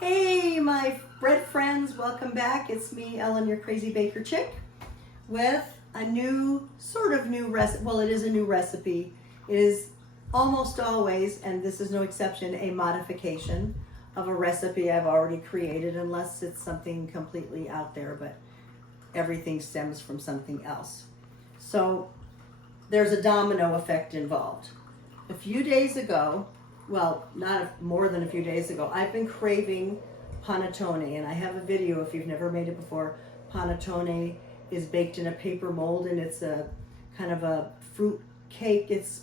Hey, my bread friends, welcome back. It's me, Ellen, your crazy baker chick, with a new, sort of new recipe. Well, it is a new recipe. It is almost always, and this is no exception, a modification of a recipe I've already created, unless it's something completely out there, but everything stems from something else. So there's a domino effect involved. A few days ago, well, not more than a few days ago, I've been craving panettone, and I have a video if you've never made it before. Panettone is baked in a paper mold, and it's a kind of a fruit cake. It's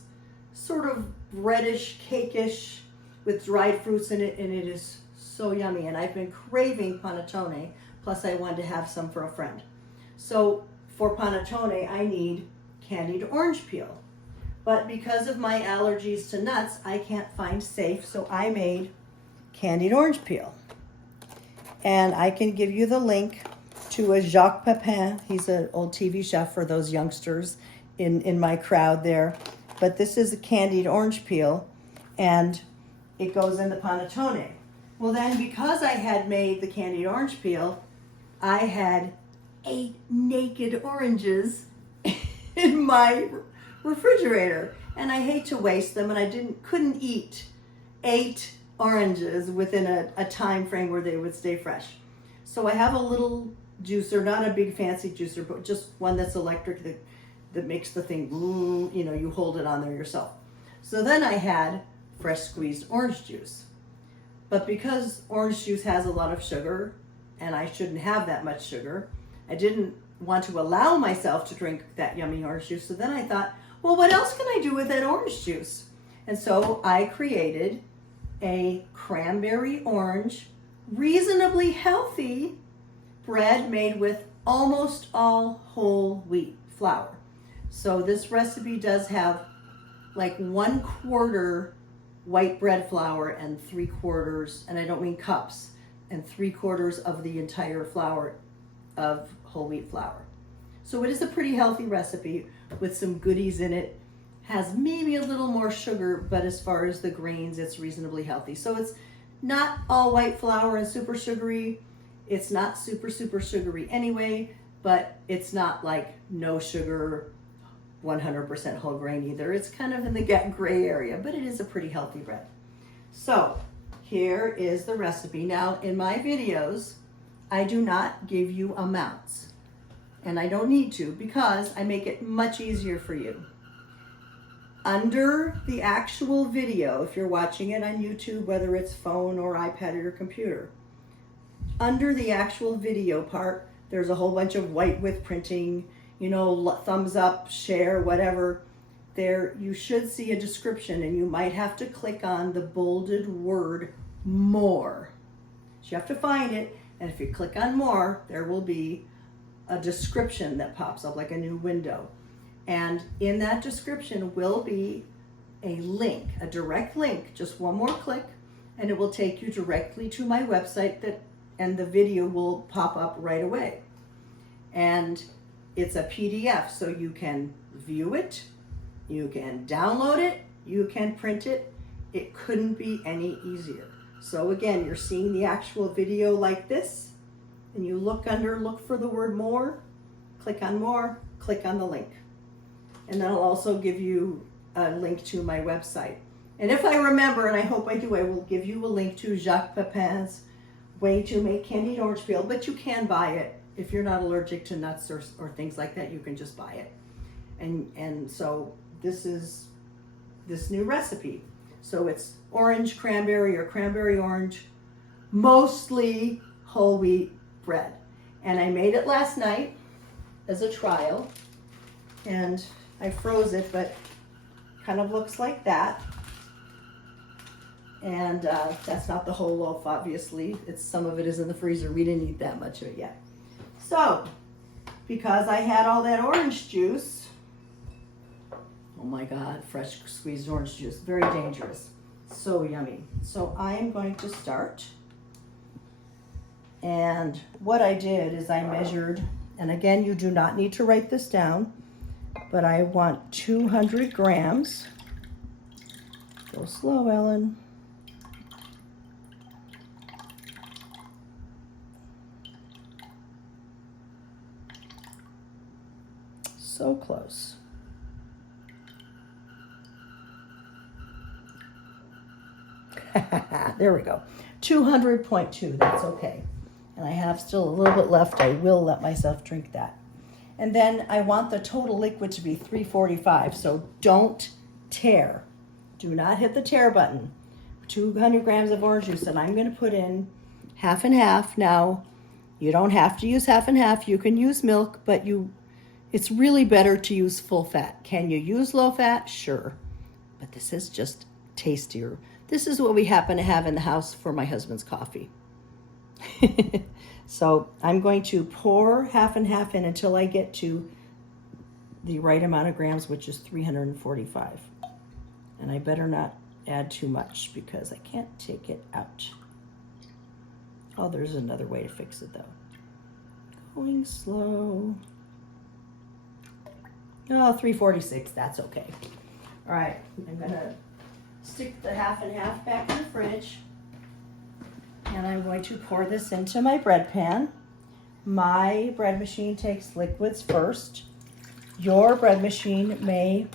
sort of reddish, cakeish, with dried fruits in it, and it is so yummy. And I've been craving panettone, plus I wanted to have some for a friend. So for panettone, I need candied orange peel. But because of my allergies to nuts, I can't find safe, so I made candied orange peel. And I can give you the link to a Jacques Pepin. He's an old TV chef for those youngsters in my crowd there. But this is a candied orange peel, and it goes in the panettone. Well then, because I had made the candied orange peel, I had 8 naked oranges in my refrigerator, and I hate to waste them, and I couldn't eat 8 oranges within a time frame where they would stay fresh. So I have a little juicer, not a big fancy juicer, but just one that's electric that makes the thing, you know, you hold it on there yourself. So then I had fresh squeezed orange juice. But because orange juice has a lot of sugar, and I shouldn't have that much sugar, I didn't want to allow myself to drink that yummy orange juice. So then I thought, well, what else can I do with that orange juice? And so I created a cranberry-orange, reasonably healthy bread made with almost all whole wheat flour. So this recipe does have like 1/4 white bread flour and 3/4, and I don't mean cups, and 3/4 of the entire flour of whole wheat flour. So it is a pretty healthy recipe with some goodies in it. Has maybe a little more sugar, but as far as the grains, it's reasonably healthy. So it's not all white flour and super sugary. It's not super sugary anyway, but it's not like no sugar, 100% whole grain either. It's kind of in the gray area, but it is a pretty healthy bread. So here is the recipe. Now in my videos, I do not give you amounts. And I don't need to, because I make it much easier for you. Under the actual video, if you're watching it on YouTube, whether it's phone or iPad or your computer, under the actual video part, there's a whole bunch of white with printing, you know, thumbs up, share, whatever. There, you should see a description, and you might have to click on the bolded word more. So you have to find it, and if you click on more, there will be a description that pops up like a new window. And in that description will be a link, a direct link, just one more click, and it will take you directly to my website, and the video will pop up right away. And it's a PDF, so you can view it, you can download it, you can print it. It couldn't be any easier. So again, you're seeing the actual video like this, and you look for the word more, click on more, click on the link. And that'll also give you a link to my website. And if I remember, and I hope I do, I will give you a link to Jacques Pepin's way to make candied orange peel, but you can buy it. If you're not allergic to nuts or things like that, you can just buy it. And so this is this new recipe. So it's orange cranberry or cranberry orange, mostly whole wheat bread. And I made it last night as a trial, and I froze it, but kind of looks like that. And that's not the whole loaf, obviously. Some of it is in the freezer. We didn't eat that much of it yet. So, because I had all that orange juice, oh my God, fresh squeezed orange juice, very dangerous, so yummy. So I am going to start. And what I did is I measured, and again, you do not need to write this down, but I want 200 grams. Go slow, Ellen. So close. There we go. 200.2, that's okay. And I have still a little bit left. I will let myself drink that. And then I want the total liquid to be 345, so don't tear. Do not hit the tear button. 200 grams of orange juice, and I'm going to put in half and half. Now, you don't have to use half and half. You can use milk, but it's really better to use full fat. Can you use low fat? Sure. But this is just tastier. This is what we happen to have in the house for my husband's coffee. So I'm going to pour half and half in until I get to the right amount of grams, which is 345. And I better not add too much because I can't take it out. Oh, there's another way to fix it though. Going slow. Oh, 346, that's okay. All right, I'm gonna stick the half and half back in the fridge. And I'm going to pour this into my bread pan. My bread machine takes liquids first. Your bread machine may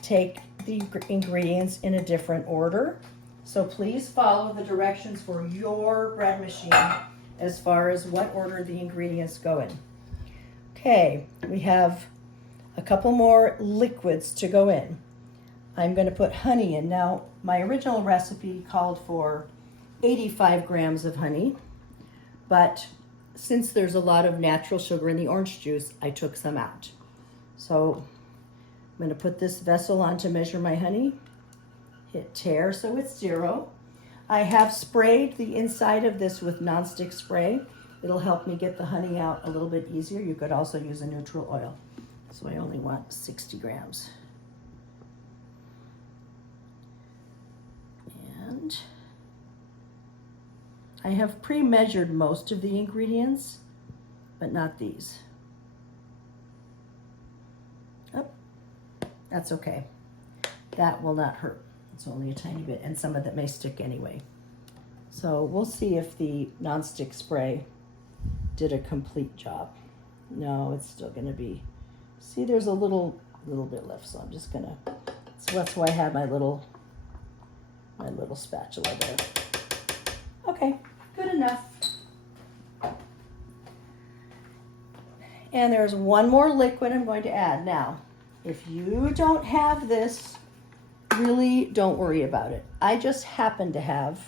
take the ingredients in a different order. So please follow the directions for your bread machine as far as what order the ingredients go in. Okay, we have a couple more liquids to go in. I'm going to put honey in. Now, my original recipe called for 85 grams of honey, but since there's a lot of natural sugar in the orange juice, I took some out. So I'm going to put this vessel on to measure my honey. Hit tear so it's 0. I have sprayed the inside of this with nonstick spray. It'll help me get the honey out a little bit easier. You could also use a neutral oil. So I only want 60 grams. And I have pre-measured most of the ingredients, but not these. Oh, that's okay. That will not hurt. It's only a tiny bit, and some of that may stick anyway. So we'll see if the nonstick spray did a complete job. No, it's still gonna be, see there's a little bit left, so I'm just gonna, so that's why I have my little spatula there. Okay, good enough. And there's one more liquid I'm going to add. Now, if you don't have this, really don't worry about it. I just happen to have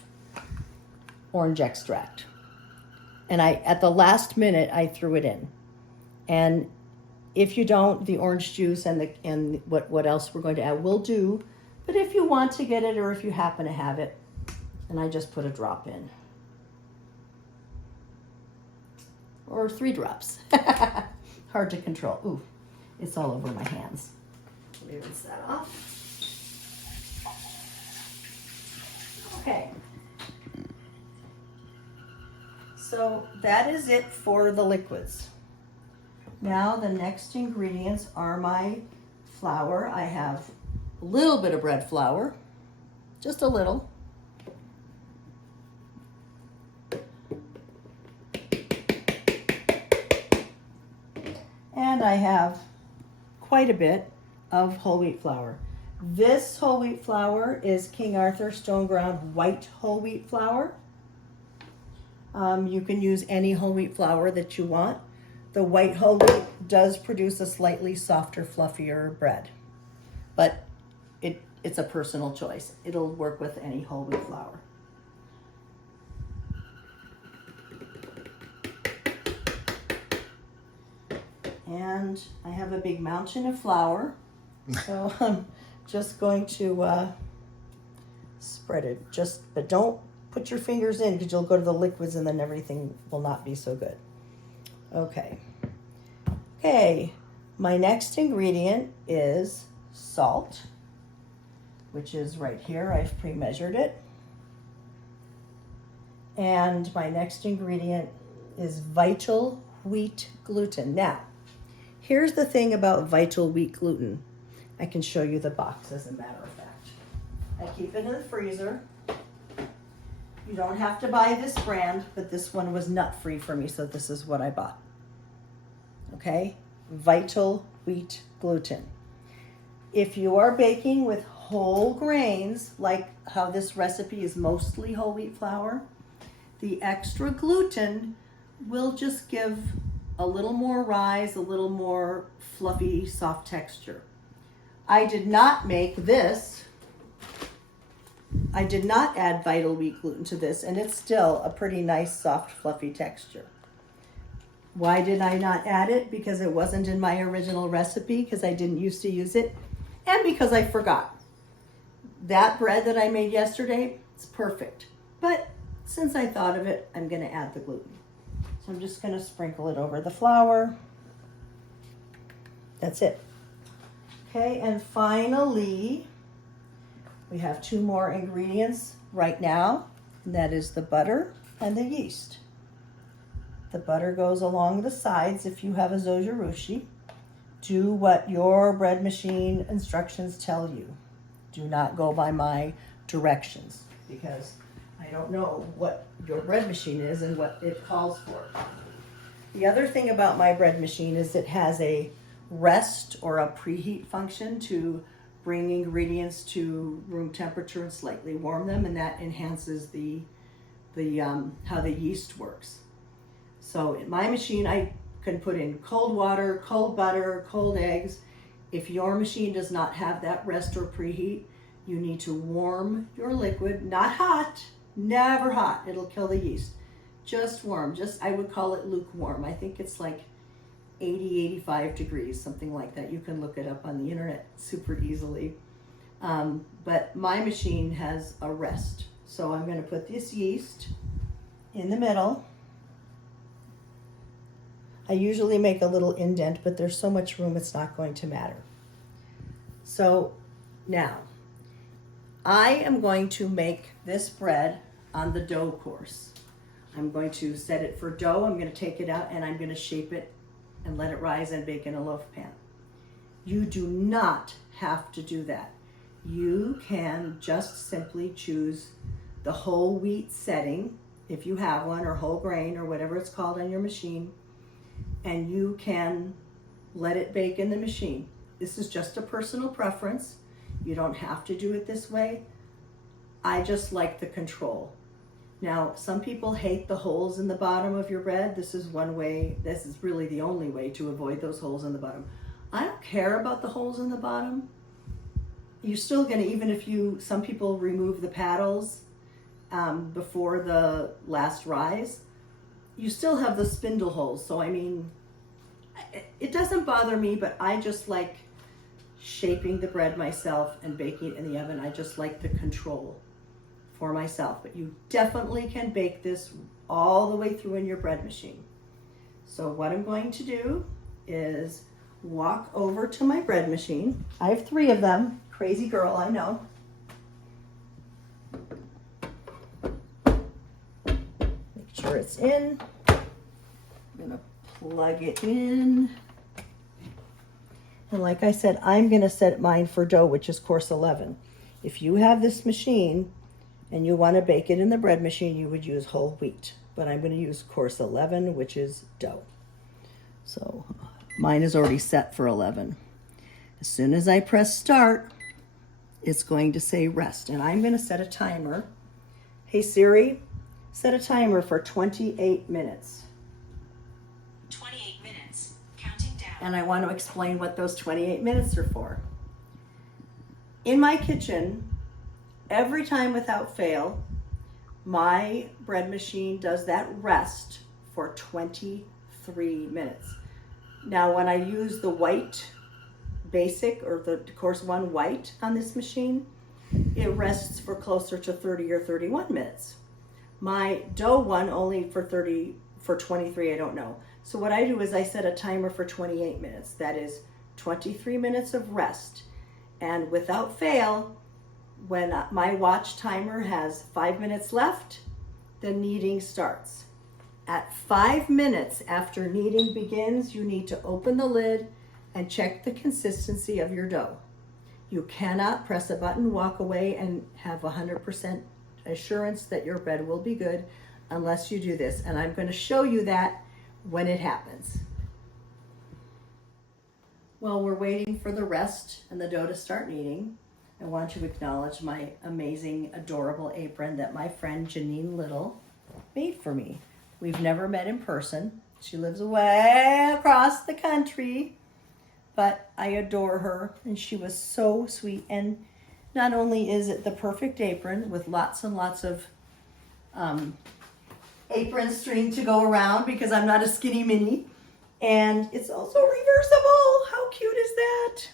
orange extract. And at the last minute, I threw it in. And if you don't, the orange juice and what else we're going to add will do. But if you want to get it, or if you happen to have it, and I just put a drop in. Or 3 drops. Hard to control. Ooh, it's all over my hands. Let me rinse that off. Okay. So that is it for the liquids. Now the next ingredients are my flour. I have a little bit of bread flour, just a little. And I have quite a bit of whole wheat flour. This whole wheat flour is King Arthur Stone Ground white whole wheat flour. You can use any whole wheat flour that you want. The white whole wheat does produce a slightly softer, fluffier bread, but it's a personal choice. It'll work with any whole wheat flour. And I have a big mountain of flour, so I'm just going to spread it. But don't put your fingers in because you'll go to the liquids and then everything will not be so good. Okay. Okay, my next ingredient is salt, which is right here. I've pre-measured it. And my next ingredient is vital wheat gluten. Now, here's the thing about vital wheat gluten. I can show you the box as a matter of fact. I keep it in the freezer. You don't have to buy this brand, but this one was nut-free for me, so this is what I bought. Okay? vital wheat gluten. If you are baking with whole grains, like how this recipe is mostly whole wheat flour, the extra gluten will just give a little more rise, a little more fluffy, soft texture. I did not make this. I did not add vital wheat gluten to this, and it's still a pretty nice, soft, fluffy texture. Why did I not add it? Because it wasn't in my original recipe, because I didn't used to use it, and because I forgot. That bread that I made yesterday, it's perfect. But since I thought of it, I'm gonna add the gluten. So I'm just gonna sprinkle it over the flour. That's it. Okay, and finally, we have two more ingredients right now, and that is the butter and the yeast. The butter goes along the sides if you have a zojirushi. Do what your bread machine instructions tell you. Do not go by my directions, because I don't know what your bread machine is and what it calls for. The other thing about my bread machine is it has a rest or a preheat function to bring ingredients to room temperature and slightly warm them, and that enhances the how the yeast works. So in my machine, I can put in cold water, cold butter, cold eggs. If your machine does not have that rest or preheat, you need to warm your liquid, not hot, never hot, it'll kill the yeast. Just warm, I would call it lukewarm. I think it's like 80, 85 degrees, something like that. You can look it up on the internet super easily. But my machine has a rest. So I'm gonna put this yeast in the middle. I usually make a little indent, but there's so much room it's not going to matter. So now, I am going to make this bread on the dough course. I'm going to set it for dough. I'm going to take it out and I'm going to shape it and let it rise and bake in a loaf pan. You do not have to do that. You can just simply choose the whole wheat setting, if you have one, or whole grain, or whatever it's called on your machine, and you can let it bake in the machine. This is just a personal preference. You don't have to do it this way. I just like the control. Now, some people hate the holes in the bottom of your bread. This is one way, this is really the only way to avoid those holes in the bottom. I don't care about the holes in the bottom. You're still gonna, even if some people remove the paddles before the last rise, you still have the spindle holes. So I mean, it doesn't bother me, but I just like shaping the bread myself and baking it in the oven. I just like the control for myself. But you definitely can bake this all the way through in your bread machine. So what I'm going to do is walk over to my bread machine. I have 3 of them. Crazy girl, I know. Make sure it's in. I'm gonna plug it in. And like I said, I'm gonna set mine for dough, which is course 11. If you have this machine and you wanna bake it in the bread machine, you would use whole wheat. But I'm gonna use course 11, which is dough. So mine is already set for 11. As soon as I press start, it's going to say rest. And I'm gonna set a timer. Hey Siri, set a timer for 28 minutes. 28 minutes, counting down. And I want to explain what those 28 minutes are for. In my kitchen, every time without fail, my bread machine does that rest for 23 minutes. Now, when I use the white basic or the course 1 white on this machine, it rests for closer to 30 or 31 minutes. My dough one only for 23, I don't know. So what I do is I set a timer for 28 minutes. That is 23 minutes of rest. And without fail, when my watch timer has 5 minutes left, the kneading starts. At 5 minutes after kneading begins, you need to open the lid and check the consistency of your dough. You cannot press a button, walk away, and have 100% assurance that your bread will be good unless you do this. And I'm going to show you that when it happens. While we're waiting for the rest and the dough to start kneading, I want to acknowledge my amazing, adorable apron that my friend Janine Little made for me. We've never met in person. She lives way across the country, but I adore her, and she was so sweet. And not only is it the perfect apron with lots and lots of apron string to go around because I'm not a skinny mini, and it's also reversible. How cute is that?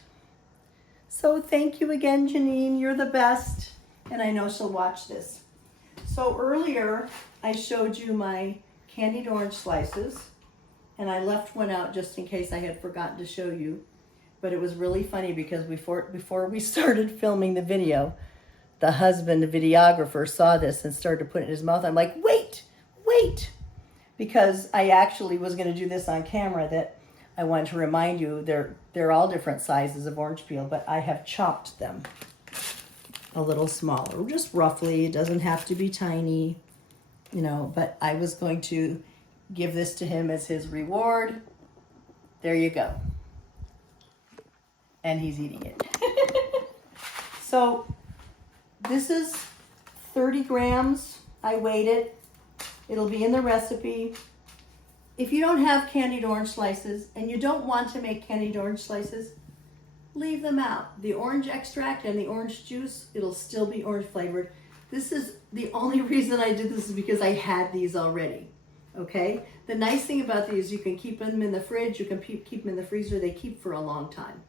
So thank you again, Janine. You're the best, and I know she'll watch this. So earlier I showed you my candied orange slices, and I left one out just in case I had forgotten to show you. But it was really funny because before we started filming the video, the husband, the videographer, saw this and started to put it in his mouth. I'm like, wait, because I actually was going to do this on camera, that I wanted to remind you they're all different sizes of orange peel, but I have chopped them a little smaller, just roughly. It doesn't have to be tiny, you know, but I was going to give this to him as his reward. There you go. And he's eating it. So this is 30 grams. I weighed it. It'll be in the recipe. If you don't have candied orange slices and you don't want to make candied orange slices, leave them out. The orange extract and the orange juice, it'll still be orange flavored. This is the only reason I did this is because I had these already. Okay? The nice thing about these, you can keep them in the fridge, you can keep them in the freezer. They keep for a long time.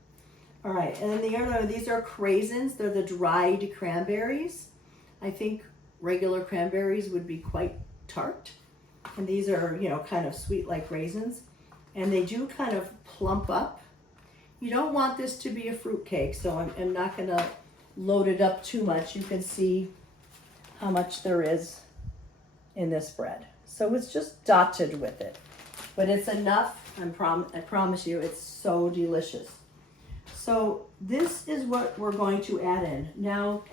All right, and then these are Craisins. They're the dried cranberries. I think regular cranberries would be quite tart. And these are, you know, kind of sweet like raisins. And they do kind of plump up. You don't want this to be a fruit cake, so I'm not gonna load it up too much. You can see how much there is in this bread. So it's just dotted with it. But it's enough, I promise you, it's so delicious. So this is what we're going to add in. Now,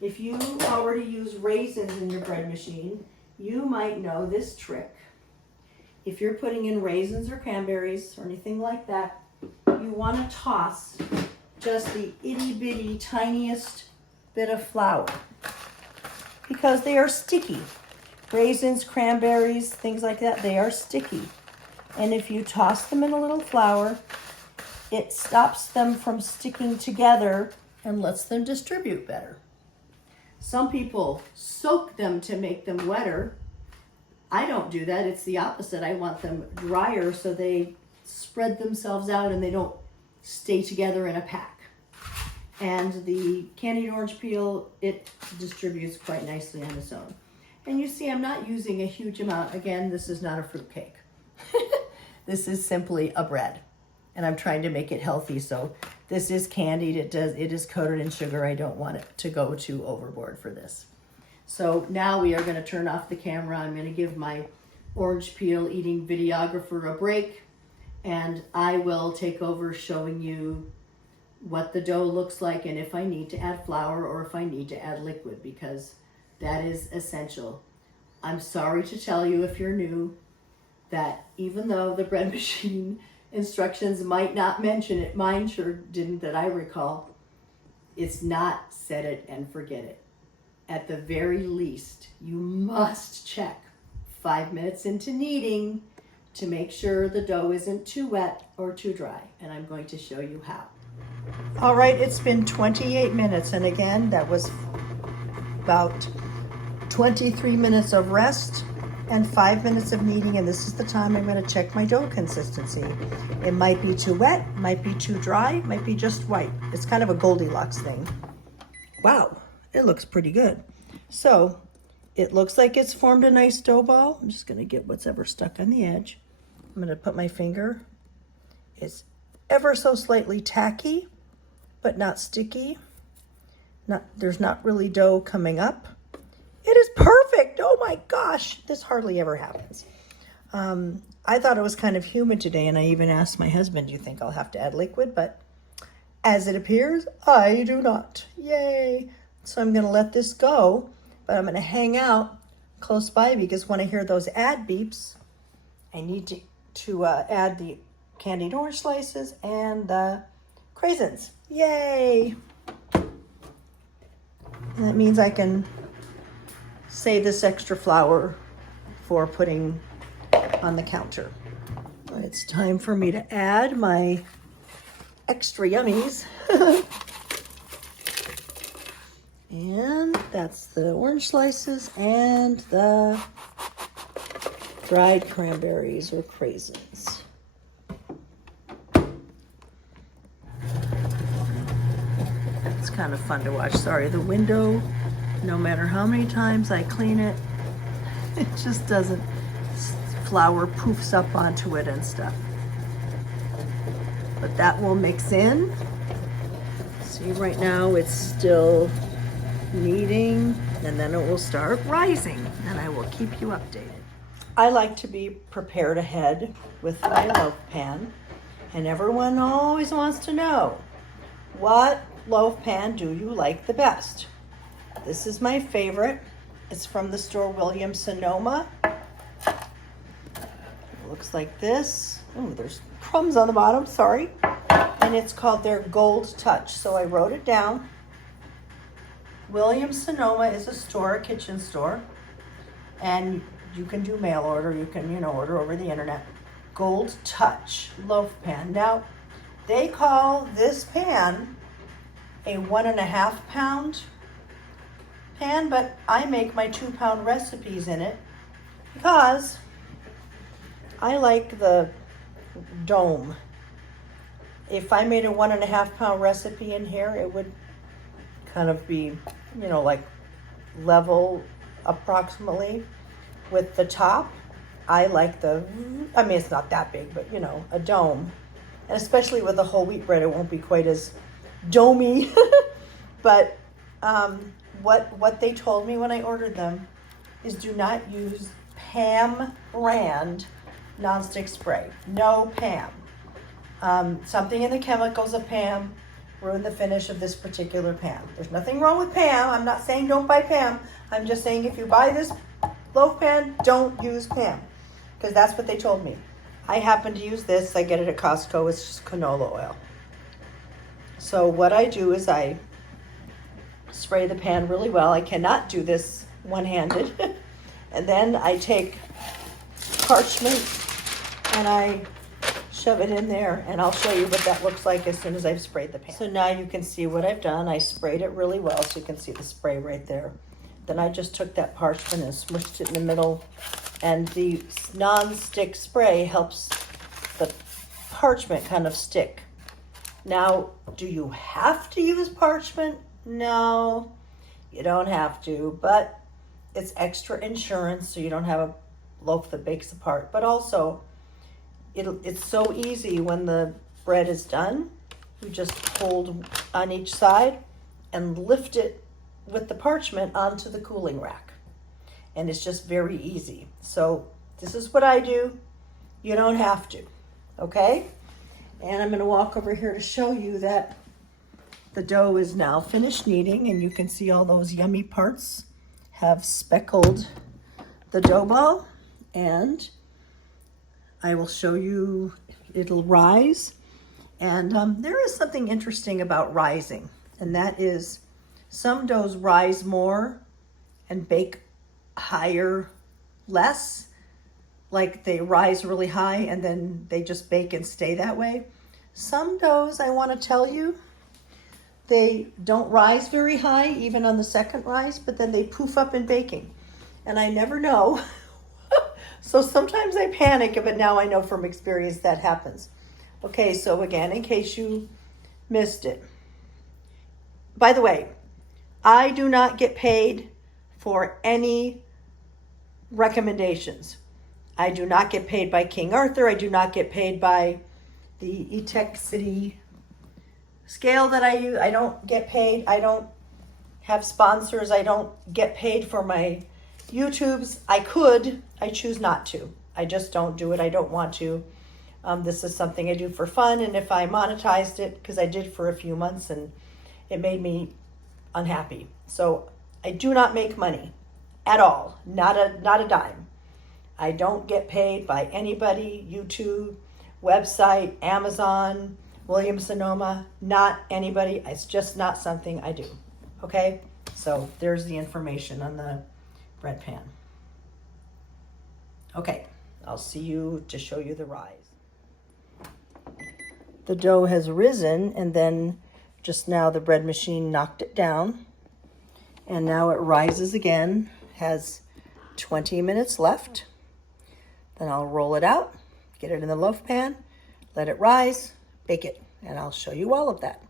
if you already use raisins in your bread machine, you might know this trick. If you're putting in raisins or cranberries or anything like that, you want to toss just the itty bitty tiniest bit of flour because they are sticky. Raisins, cranberries, things like that, they are sticky. And if you toss them in a little flour, it stops them from sticking together and lets them distribute better. Some people soak them to make them wetter. I don't do that. It's the opposite. I want them drier so they spread themselves out and they don't stay together in a pack. And the candied orange peel, it distributes quite nicely on its own. And you see, I'm not using a huge amount. Again, this is not a fruit cake. This is simply a bread. And I'm trying to make it healthy, so this is candied. It is coated in sugar. I don't want it to go too overboard for this. So now we are going to turn off the camera. I'm going to give my orange peel eating videographer a break, and I will take over showing you what the dough looks like and if I need to add flour or if I need to add liquid, because that is essential. I'm sorry to tell you, if you're new, that even though the bread machine instructions might not mention it, mine sure didn't that I recall, it's not set it and forget it. At the very least, you must check 5 minutes into kneading to make sure the dough isn't too wet or too dry, and I'm going to show you how. All right, it's been 28 minutes, and again, that was about 23 minutes of rest and 5 minutes of kneading, and this is the time I'm going to check my dough consistency. It might be too wet, might be too dry, might be just white. It's kind of a Goldilocks thing. Wow, it looks pretty good. So it looks like it's formed a nice dough ball. I'm just going to get what's ever stuck on the edge. I'm going to put my finger. It's ever so slightly tacky, but not sticky. There's not really dough coming up. It is perfect. Oh my gosh, this hardly ever happens. I thought it was kind of humid today, and I even asked my husband, do you think I'll have to add liquid? But as it appears, I do not. Yay. So I'm going to let this go, but I'm going to hang out close by because when I hear those ad beeps, I need to add the candied orange slices and the Craisins. Yay! And that means I can save this extra flour for putting on the counter. It's time for me to add my extra yummies. And that's the orange slices and the dried cranberries or craisins. It's kind of fun to watch. Sorry, the window, no matter how many times I clean it, it just doesn't, flour poofs up onto it and stuff. But that will mix in. See, right now it's still kneading, and then it will start rising, and I will keep you updated. I like to be prepared ahead with my loaf pan, and everyone always wants to know, what loaf pan do you like the best? This is my favorite. It's from the store Williams-Sonoma. It looks like this. Oh, there's crumbs on the bottom, sorry. And it's called their Gold Touch. So I wrote it down. Williams-Sonoma is a store, a kitchen store. And you can do mail order. You can, order over the internet. Gold Touch loaf pan. Now, they call this pan a 1.5 pound pan, but I make my 2 pound recipes in it because I like the dome. If I made a 1.5 pound recipe in here, it would kind of be, like level approximately with the top. I like it's not that big, but a dome. And especially with the whole wheat bread, it won't be quite as domey. But what they told me when I ordered them is do not use Pam brand nonstick spray. No Pam. Something in the chemicals of Pam ruined the finish of this particular pan. There's nothing wrong with Pam. I'm not saying don't buy Pam. I'm just saying if you buy this loaf pan, don't use Pam, because that's what they told me. I happen to use this. I get it at Costco. It's just canola oil. So what I do is I spray the pan really well. I cannot do this one-handed. And then I take parchment and I shove it in there, and I'll show you what that looks like as soon as I've sprayed the pan. So now you can see what I've done. I sprayed it really well, so you can see the spray right there. Then I just took that parchment and smushed it in the middle, and the non-stick spray helps the parchment kind of stick. Now, do you have to use parchment? No, you don't have to, but it's extra insurance so you don't have a loaf that bakes apart. But also, it's so easy when the bread is done. You just hold on each side and lift it with the parchment onto the cooling rack. And it's just very easy. So this is what I do. You don't have to, okay? And I'm gonna walk over here to show you that the dough is now finished kneading, and you can see all those yummy parts have speckled the dough ball. And I will show you, it'll rise. And there is something interesting about rising, and that is some doughs rise more and bake higher less, like they rise really high and then they just bake and stay that way. Some doughs, I want to tell you, they don't rise very high even on the second rise, but then they poof up in baking, and I never know. So sometimes I panic, but now I know from experience that happens. Okay, so again, in case you missed it. By the way, I do not get paid for any recommendations. I do not get paid by King Arthur. I do not get paid by the E-Tech City scale that I use. I don't get paid. I don't have sponsors. I don't get paid for my YouTubes. I could. I choose not to. I just don't do it. I don't want to. This is something I do for fun, and if I monetized it, because I did for a few months and it made me unhappy. So I do not make money at all. Not a dime. I don't get paid by anybody, YouTube, website, Amazon, Williams Sonoma, not anybody. It's just not something I do. Okay? So there's the information on the bread pan. Okay, I'll see you to show you the rise. The dough has risen, and then just now the bread machine knocked it down. And now it rises again, has 20 minutes left. Then I'll roll it out, get it in the loaf pan, let it rise, bake it, and I'll show you all of that.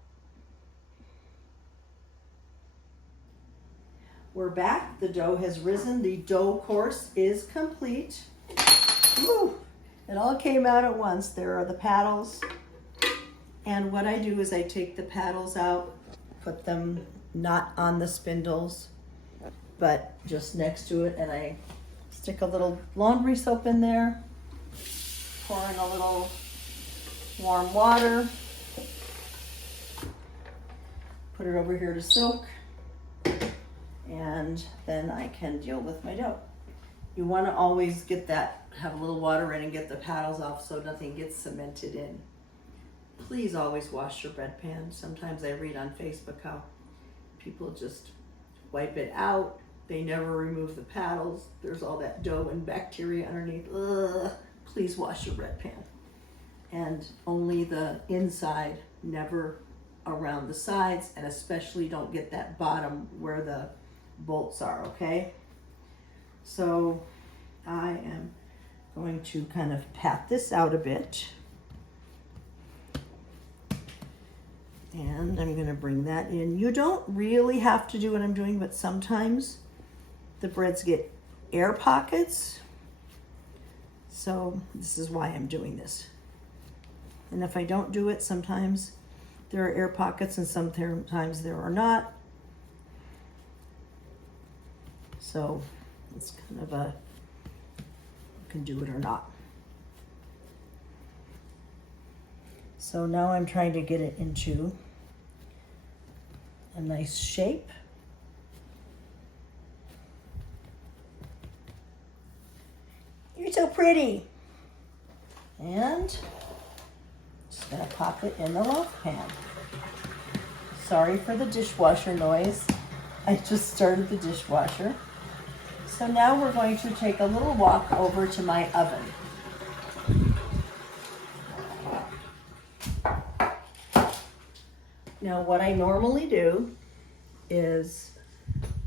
We're back. The dough has risen. The dough course is complete. Woo! It all came out at once. There are the paddles. And what I do is I take the paddles out, put them not on the spindles, but just next to it, and I stick a little laundry soap in there, pour in a little warm water, put it over here to soak, and then I can deal with my dough. You want to always get that, have a little water in and get the paddles off so nothing gets cemented in. Please always wash your bread pan. Sometimes I read on Facebook how people just wipe it out. They never remove the paddles. There's all that dough and bacteria underneath. Ugh. Please wash your bread pan. And only the inside, never around the sides, and especially don't get that bottom where the bolts are, okay? So I am going to kind of pat this out a bit. And I'm going to bring that in. You don't really have to do what I'm doing, but sometimes the breads get air pockets. So this is why I'm doing this. And if I don't do it, sometimes there are air pockets and sometimes there are not. So it's kind of a, you can do it or not. So now I'm trying to get it into a nice shape. You're so pretty. And just gonna pop it in the loaf pan. Sorry for the dishwasher noise. I just started the dishwasher. So now we're going to take a little walk over to my oven. Now what I normally do is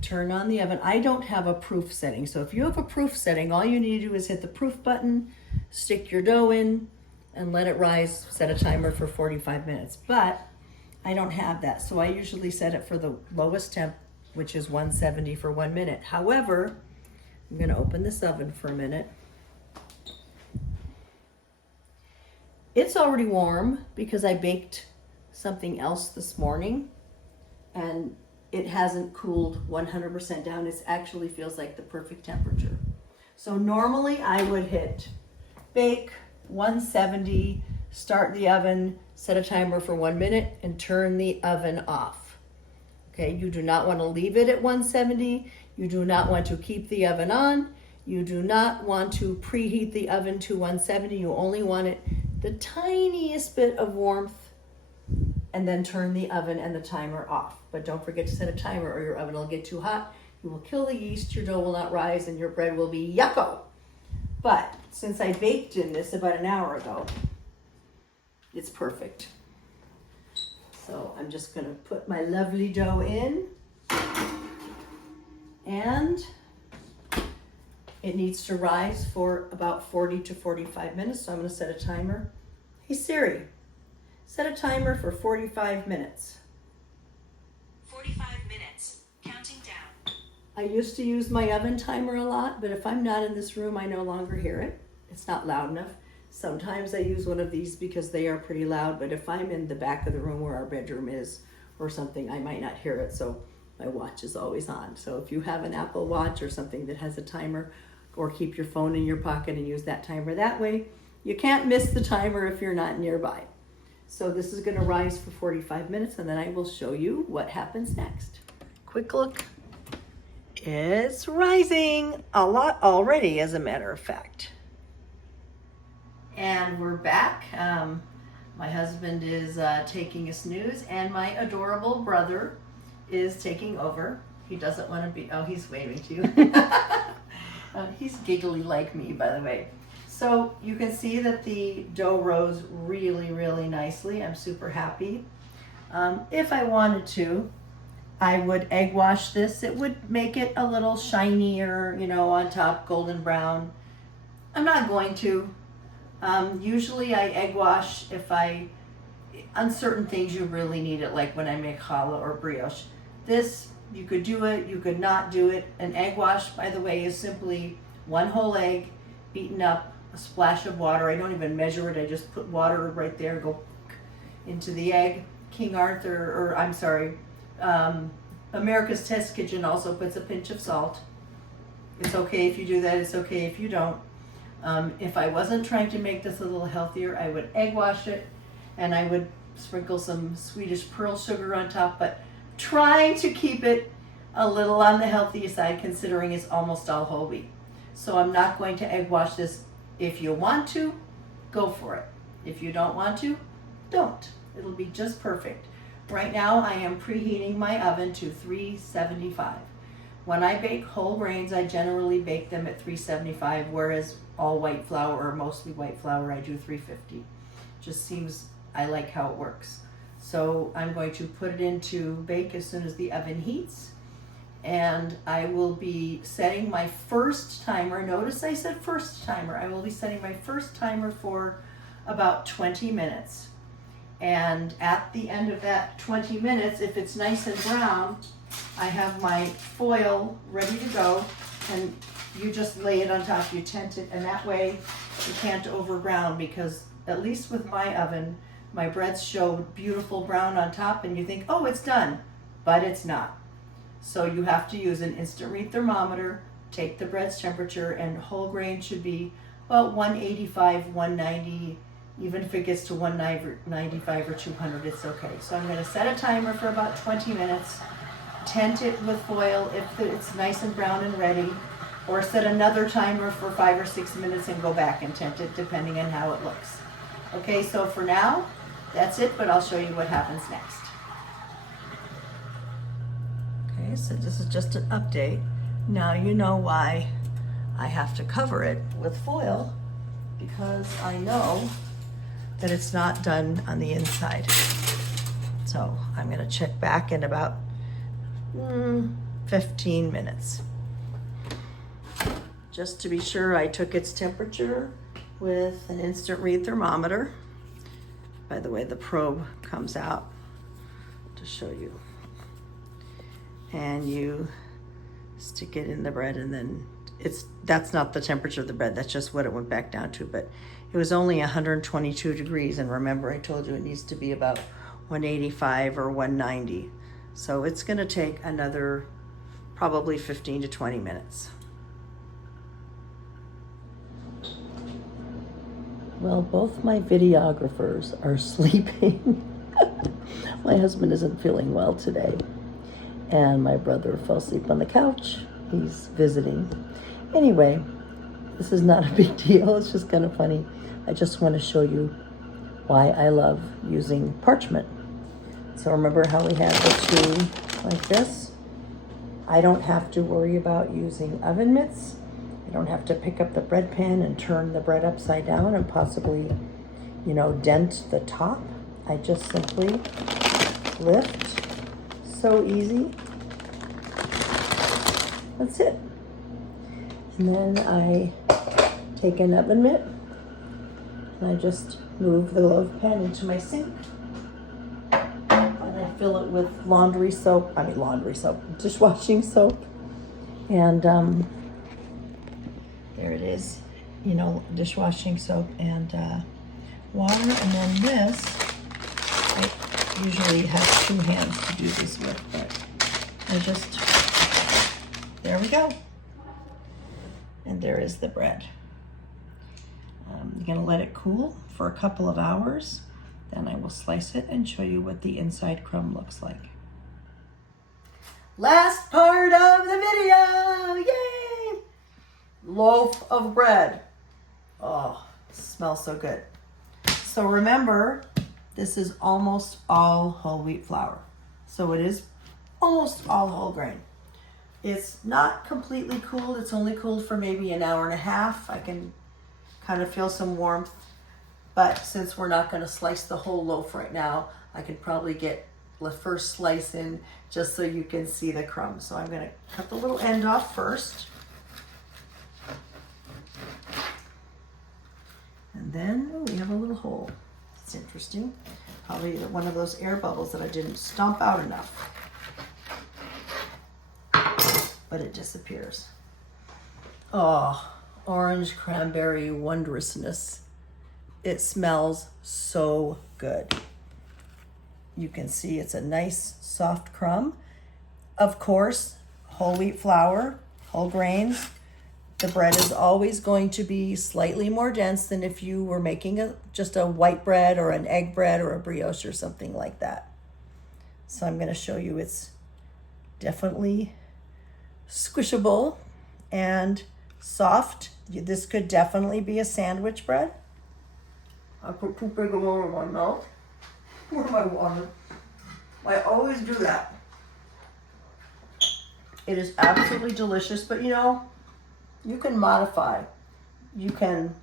turn on the oven. I don't have a proof setting. So if you have a proof setting, all you need to do is hit the proof button, stick your dough in, and let it rise, set a timer for 45 minutes. But I don't have that. So I usually set it for the lowest temp, which is 170 for 1 minute. However, I'm gonna open this oven for a minute. It's already warm because I baked something else this morning and it hasn't cooled 100% down. It actually feels like the perfect temperature. So normally I would hit bake 170, start the oven, set a timer for 1 minute and turn the oven off. Okay, you do not want to leave it at 170. You do not want to keep the oven on. You do not want to preheat the oven to 170. You only want it the tiniest bit of warmth, and then turn the oven and the timer off. But don't forget to set a timer or your oven will get too hot. You will kill the yeast, your dough will not rise, and your bread will be yucko. But since I baked in this about an hour ago, it's perfect. So I'm just gonna put my lovely dough in, and it needs to rise for about 40 to 45 minutes. So I'm gonna set a timer. Hey Siri, set a timer for 45 minutes. 45 minutes, counting down. I used to use my oven timer a lot, but if I'm not in this room, I no longer hear it. It's not loud enough. Sometimes I use one of these because they are pretty loud, but if I'm in the back of the room where our bedroom is or something, I might not hear it, so my watch is always on. So if you have an Apple Watch or something that has a timer, or keep your phone in your pocket and use that timer that way, you can't miss the timer if you're not nearby. So this is gonna rise for 45 minutes and then I will show you what happens next. Quick look. It's rising a lot already, as a matter of fact. And we're back. My husband is taking a snooze, and my adorable brother is taking over. He doesn't want to be, oh, he's waving to you. He's giggly like me, by the way. So you can see that the dough rose really, really nicely. I'm super happy. If I wanted to, I would egg wash this. It would make it a little shinier, you know, on top, golden brown. I'm not going to. Usually I egg wash on certain things you really need it, like when I make challah or brioche. This, you could do it, you could not do it. An egg wash, by the way, is simply one whole egg beaten up, a splash of water. I don't even measure it. I just put water right there, go into the egg. King Arthur, or I'm sorry, America's Test Kitchen also puts a pinch of salt. It's okay if you do that. It's okay if you don't. If I wasn't trying to make this a little healthier, I would egg wash it, and I would sprinkle some Swedish pearl sugar on top, but trying to keep it a little on the healthy side, considering it's almost all whole wheat. So I'm not going to egg wash this. If you want to, go for it. If you don't want to, don't. It'll be just perfect. Right now I am preheating my oven to 375. When I bake whole grains, I generally bake them at 375, whereas all white flour or mostly white flour, I do 350. Just seems, I like how it works. So I'm going to put it into bake as soon as the oven heats, and I will be setting my first timer. Notice I said first timer. I will be setting my first timer for about 20 minutes. And at the end of that 20 minutes, if it's nice and brown, I have my foil ready to go, and you just lay it on top, you tent it, and that way you can't over brown, because at least with my oven, my breads show beautiful brown on top and you think, oh, it's done, but it's not. So you have to use an instant read thermometer, take the bread's temperature, and whole grain should be about 185, 190, even if it gets to 195 or 200, it's okay. So I'm going to set a timer for about 20 minutes, tent it with foil if it's nice and brown and ready, or set another timer for 5 or 6 minutes and go back and tent it depending on how it looks. Okay, so for now, that's it, but I'll show you what happens next. Okay, so this is just an update. Now you know why I have to cover it with foil, because I know that it's not done on the inside. So I'm gonna check back in about 15 minutes. Just to be sure, I took its temperature with an instant read thermometer. By the way, the probe comes out to show you. And you stick it in the bread, and then that's not the temperature of the bread, that's just what it went back down to, but it was only 122 degrees, and remember I told you it needs to be about 185 or 190. So it's gonna take another probably 15 to 20 minutes. Well, both my videographers are sleeping. My husband isn't feeling well today, and my brother fell asleep on the couch. He's visiting. Anyway, this is not a big deal. It's just kind of funny. I just want to show you why I love using parchment. So remember how we had the two like this? I don't have to worry about using oven mitts. I don't have to pick up the bread pan and turn the bread upside down and possibly, you know, dent the top. I just simply lift. So easy. That's it. And then I take an oven mitt and I just move the loaf pan into my sink. And I fill it with dishwashing soap. And there it is, you know, dishwashing soap and water. And then this, I usually have 2 hands to do this with, but I just, there we go. And there is the bread. I'm gonna let it cool for a couple of hours. Then I will slice it and show you what the inside crumb looks like. Last part of the video, yay! Loaf of bread. Oh, it smells so good. So remember, This is almost all whole wheat flour. So it is almost all whole grain. It's not completely cooled. It's only cooled for maybe an hour and a half. I can kind of feel some warmth. But since we're not going to slice the whole loaf right now, I can probably get the first slice in just so you can see the crumbs. So I'm going to cut the little end off first. And then we have a little hole. That's interesting. Probably one of those air bubbles that I didn't stomp out enough. But it disappears. Oh, orange cranberry wondrousness. It smells so good. You can see it's a nice soft crumb. Of course, whole wheat flour, whole grains. The bread is always going to be slightly more dense than if you were making just a white bread or an egg bread or a brioche or something like that. So I'm going to show you it's definitely squishable and soft. This could definitely be a sandwich bread. I put too big a one in my mouth. Where's my water? I always do that. It is absolutely delicious, but you know, you can modify. You can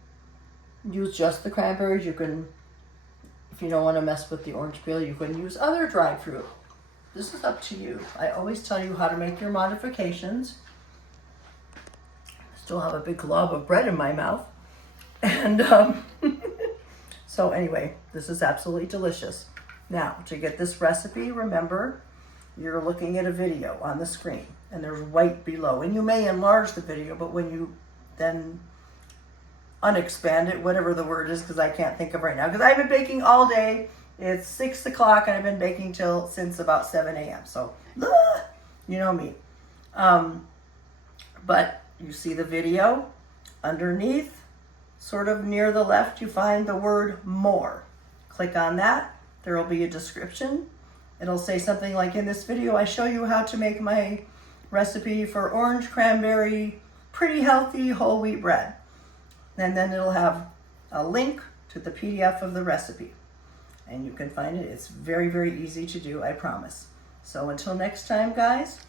use just the cranberries. You can, if you don't want to mess with the orange peel, you can use other dried fruit. This is up to you. I always tell you how to make your modifications. I still have a big glob of bread in my mouth. And so anyway, this is absolutely delicious. Now, to get this recipe, remember, you're looking at a video on the screen and there's white below. And you may enlarge the video, but when you then unexpand it, whatever the word is, because I can't think of right now, because I've been baking all day. It's 6 o'clock and I've been baking since about 7 a.m. So, you know me. But you see the video underneath, sort of near the left, you find the word more. Click on that. There will be a description. It'll say something like, in this video, I show you how to make my recipe for orange cranberry, pretty healthy whole wheat bread. And then it'll have a link to the PDF of the recipe. And you can find it. It's very, very easy to do, I promise. So until next time, guys,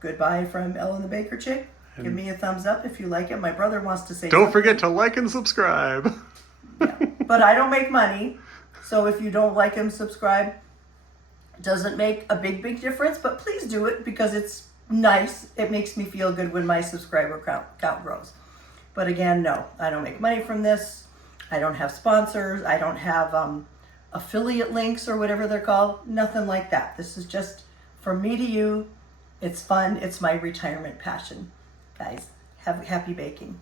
goodbye from Ellen the Baker Chick. Give me a thumbs up if you like it. My brother wants to say Don't forget to like and subscribe. Yeah. But I don't make money. So if you don't like and subscribe, it doesn't make a big, big difference. But please do it because it's nice. It makes me feel good when my subscriber count grows. But again, no, I don't make money from this. I don't have sponsors. I don't have affiliate links or whatever they're called. Nothing like that. This is just from me to you. It's fun. It's my retirement passion. Guys, have happy baking.